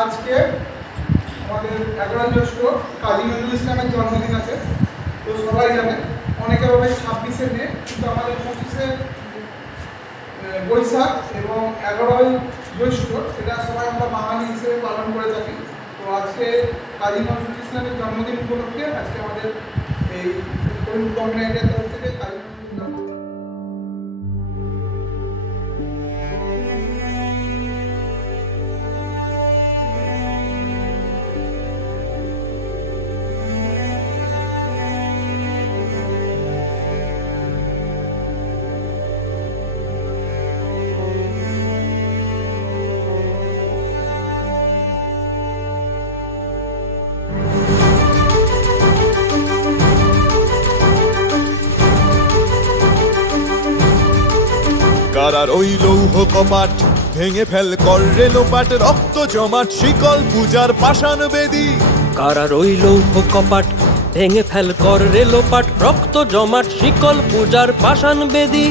আজকে আমাদের 11 জ্যৈষ্ঠ কাজী নজরুল ইসলামের জন্মদিন আছে। তো সবাই জানে, অনেকে বলে 26শে মে, কিন্তু আমাদের 25শে বৈশাখ এবং 11ই জ্যৈষ্ঠ, এটা সবাই আমরা বাঙালি হিসেবে পালন করে থাকি। তো আজকে কাজী নজরুল ইসলামের জন্মদিন উপলক্ষে আজকে আমাদের এই কমিউনিটির তরফ থেকে কাজী নজরুল ইসলাম কারার ওই লৌহ কপাট ভেঙে ফেল কর রেলোপাট, রক্ত জমাট শিকল পূজার পাষাণ বেদী। কারার ওই লৌহ কপাট ভেঙে ফেল কর রেলোপাট, রক্ত জমাট শিকল পূজার পাষাণ বেদী।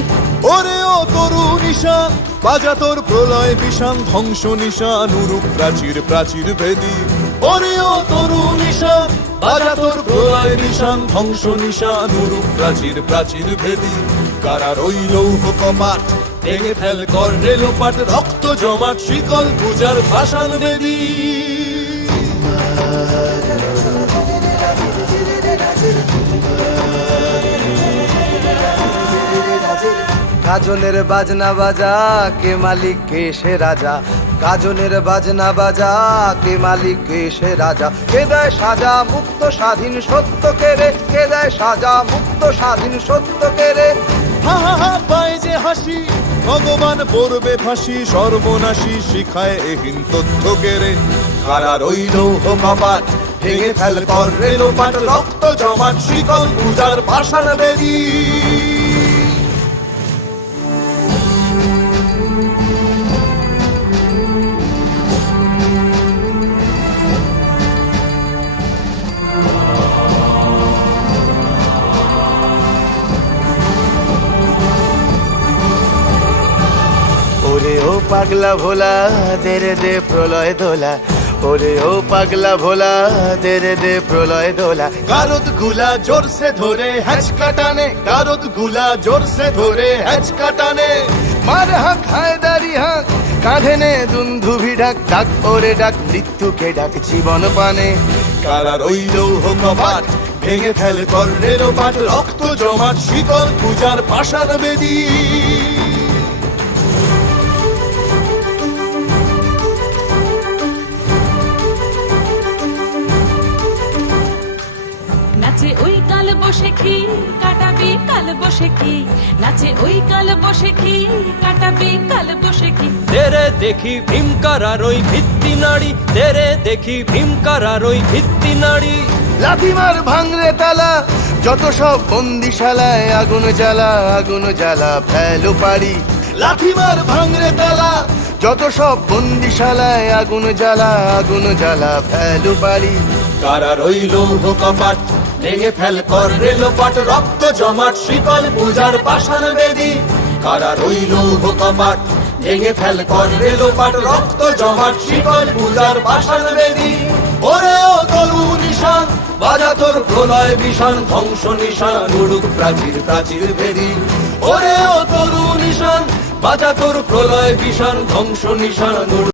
ওরে ও তরু নিশান বাজা তোর প্রলয় বিষান, ধ্বংস নিশান উরুপ প্রাচীর প্রাচীর ভেদী। ওরে ও তরু নিশান বাজা তোর প্রলয় নিশান, ধ্বংস নিশান উরুপ প্রাচীর প্রাচীর ভেদী। কারার ওই লৌহ কপাট ভেঙে ফেল কর রেলোপাট, রক্ত জমাট শিকল পূজার পাষাণ বেদী। গাজনের বাজনা বাজা, কে মালিক কে সে রাজা। গাজনের বাজনা বাজা, কে মালিক কে সে রাজা। কে দেয় সাজা মুক্ত স্বাধীন সত্য কেড়ে, কে দেয় সাজা মুক্ত স্বাধীন সত্য কেড়ে। হা হা হা পায় যে হাসি, ভগবান পড়বে ফাঁসি, সর্বনাশী শিখায় এহীন তথ্য কেড়ে। কারার ওই লৌহ কপাট ভেঙে ফেল কর রেলোপাট, রক্ত জমাট শিকল পূজার পাষাণ বেদী। ওরে ও পাগলা ভোলা দে রে দে প্রলয় দোলা। ওরে ও পাগলা ভোলা দে রে দে প্রলয় দোলা। গারদ গুলা জোর সে ধরে হ্যাচকা টানে, গারদ গুলা জোর সে ধরে হ্যাচকা টানে। মার হাঁক হায়দারি হাঁক, কাঁধে নে দুন্ধুভি ডাক। ডাক ওরে ডাক মৃত্যুকে ডাক জীবন পানে। কারার ওই লৌহ কপাট ভেঙে ফেল কর রেলোপাট, রক্ত জমাট শিকল পূজার পাষাণ বেদী। নাচে ওই কাল বসে কি কাটাবি কাল বসে কি, নাচে ওই কাল বসে কি কাটাবি কাল বসে কি। তেরে দেখি ভীমকারার ওই ভিত্তি নাড়ি, তেরে দেখি ভীমকারার ওই ভিত্তি নাড়ি। লাথিমার ভাঙরে তালা, যত সব বন্দিশালায় আগুন জ্বালা আগুন জ্বালা ফেলো পারি। লাথিমার ভাঙরে তালা, যত সব বন্দিশালায় আগুন জ্বালা আগুন জ্বালা ফেলো পারি। কারার ওই লৌহ কপাট ভেঙে ফেল কর রেলোপাট, রক্ত জমাট শিকল পূজার পাষাণ বেদী। কারার ওই লৌহ কপাট ভেঙে ফেল কর রেলোপাট, রক্ত জমাট শিকল পূজার পাষাণ বেদী। ওরে ও তরু নিশান বাজা তোর প্রলয় বিষান, ধ্বংস নিশান উড়ুক প্রাচীর প্রাচীর ভেদী। ওরে ও তরু নিশান বাজা তোর প্রলয় বিষান, ধ্বংস নিশান